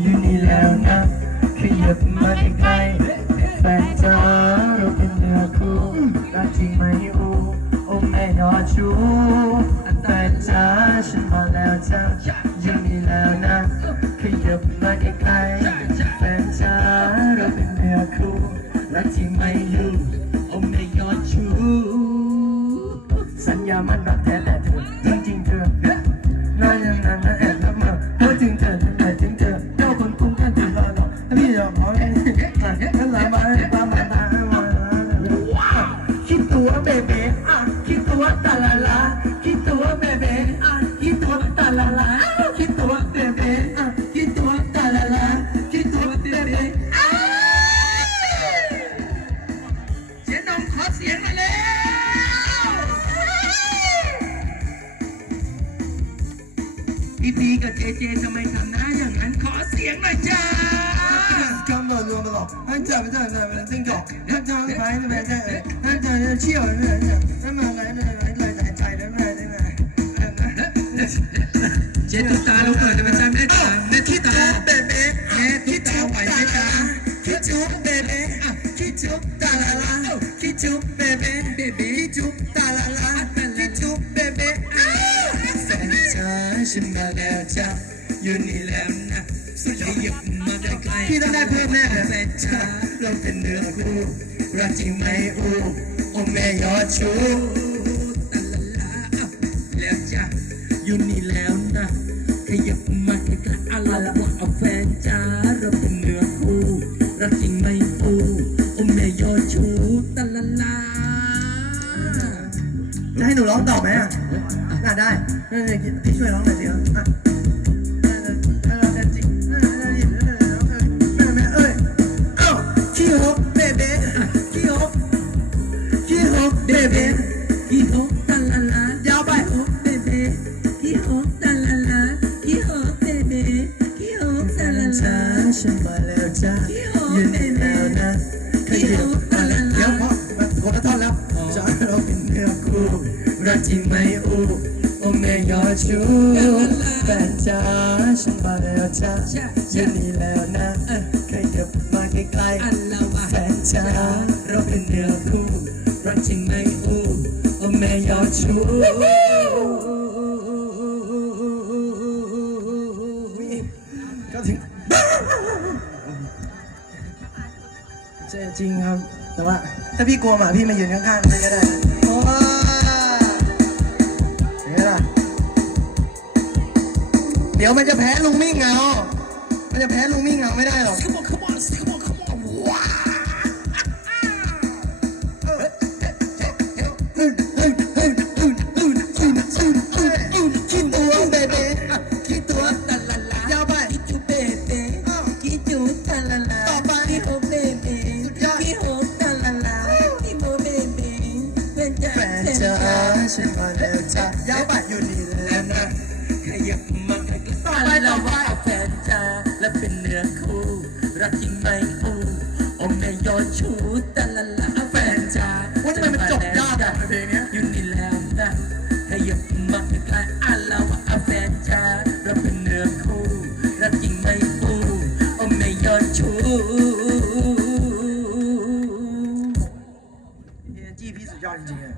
อยู่นี่แล้วนะขยับมาใกล้แฟนจ้าเราเป็นเนื้อคู่รักจริงไหมอูโอแม่นอชูแฟนจ้าฉันมาแล้วจ้ายู่นี่แล้วนะขยับมาใกล้แฟนจ้าเราเป็นเนื้อคู่รักจริงไหมลู สัญญามันรักแท้แต่เธอจริงเธอน่ายังนั้นนะแอบรักมาเพราะจริงเธอแต่จริงเธอเจ้าคนกรุงแค่ถึงรอหรอกถ้าพี่อยากขอแค่นี้งั้นลามาตามมาตามมาคิดตัวเบเบ้อะคิดตัวตาลาลา พีพีกับเจเจทำไมทำหน้าอย่างนั้นขอเสียงหน่อยจ้า กำเนิดรมาหรอกนั่นจะไม่ใช่ไม่ใช่เป็นติ้งจอกนั่นจะไม่ใช่ไม่ใช่นั่นจะเชี่ยวไม่ใช่นั่นมาไหนไหนไหนไหนไหนใจไหนไหนไหนเจตุตาเราเปิดจะเป็นจำไม่ตาเมที่ตาเบเบ้เมที่ตาไปวไหมตาที่จุ๊บเบเบ้คิดจุ๊บตาละละที่จุ๊บเบเบ้ ฉันมาแล้วจ้าอยู่นี่แล้วนะสุดยอดมาใกล้ๆพี่ต้องได้เพิ่มแน่แฟนจ๋าเราเป็นเนื้อคู่รักจริงไหมอูโอแม่ยอดชูตะละลาแล้วจ้ะอยู่นี่แล้วนะขยับมาใกล้ๆอะไรว่าเอาแฟนจ้าเราเป็นเนื้อคู่รักจริงไหมปูโอแม่ยอดชูตะละลา จะให้หนูร้องต่อไหมอะน่าได้พี่ช่วยร้องหน่อยสิครับอะเอ้ยเอ้าขี้หกเบเบ้ขี้หกขี้หกเบเบ้กี่ฮกตะละลายาวไปฮกเบเบกี่ฮกตะละลากี่ฮกเบเบกี่ฮกตะละลาจ้าฉันมาแล้วจ้ายืนได้แล้วนะขยับ จริงไหมอูโอเมยอชูแฟนจ้าฉันมาแล้วจ้ายืนนี่แล้วนะขยับมาใกล้อันละวะๆแฟนจ้าเราเป็นเนื้อคู่รักจริงไหมอูโอเมยอชูก็ถึงเจจริงครับ แต่ว่าถ้าพี่กลัวหมาพี่มายืนข้างๆพี่ก็ได้ ดี๋ยวมันจะแพ้ลุงมิ่งเอามันจะแพ้ลุงมิ่งเอาไม่ได้หรอก Come on come on come on come on ว้าคิดตัวเบเบ้คิดตัวตะละลายาวไปกี่จูเบเบกี่จูตะละลาต่อไปกี่ฮกเบเบกี่ฮกตะละลากี่โมเบเบเป็นจ้าแฟนจ้าฉันมาแล้วจ้ายาวไปอยู่นี่แล้ว นเนื้อคู่รักจริงไหมอูโอ้แม่ยอดชูตะละลาแฟนจ้าว่าทำไมมันจบยากอะเพลงเนี้ยอยู่นี่แล้วนะขยับมาใกล้ๆอะเราว่าแฟนจ้าเราเป็นเนื้อคู่รักจริงไหมอูโอ้แม่ยอดชูจี้พี่สุดยอดจริงๆ